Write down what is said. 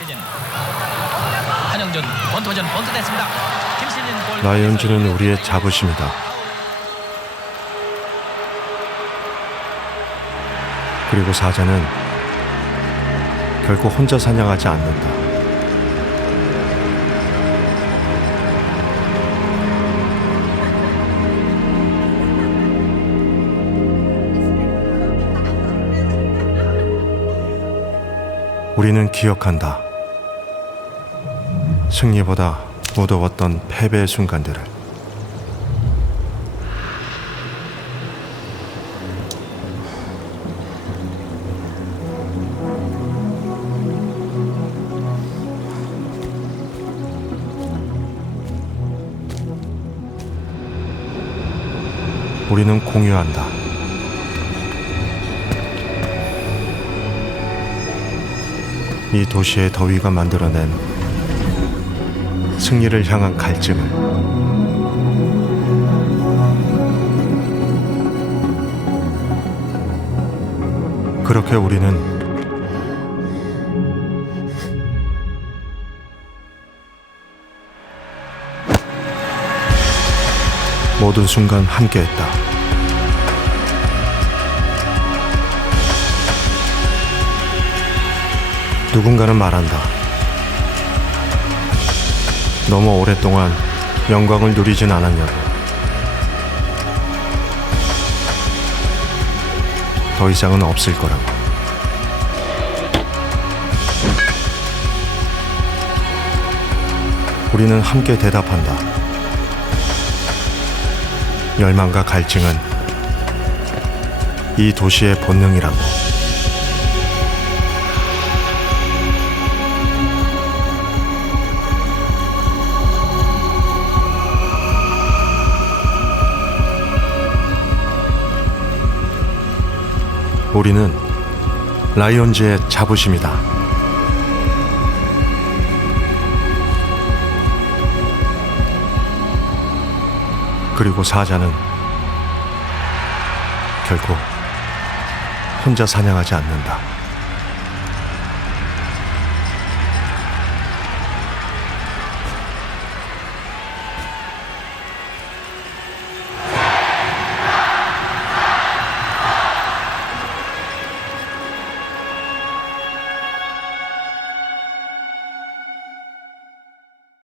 김신진 한영준 번토전 번트 됐습니다. 김신진 골. 라이온즈는 우리의 자부심이다. 그리고 사자는 결코 혼자 사냥하지 않는다. 우리는 기억한다. 승리보다 무더웠던 패배의 순간들을 우리는 공유한다. 이 도시의 더위가 만들어낸 승리를 향한 갈증을 그렇게 우리는 모든 순간 함께했다. 누군가는 말한다. 너무 오랫동안 영광을 누리진 않았냐고. 더 이상은 없을 거라고. 우리는 함께 대답한다. 열망과 갈증은 이 도시의 본능이라고. 우리는 라이온즈의 자부심이다. 그리고 사자는 결코 혼자 사냥하지 않는다.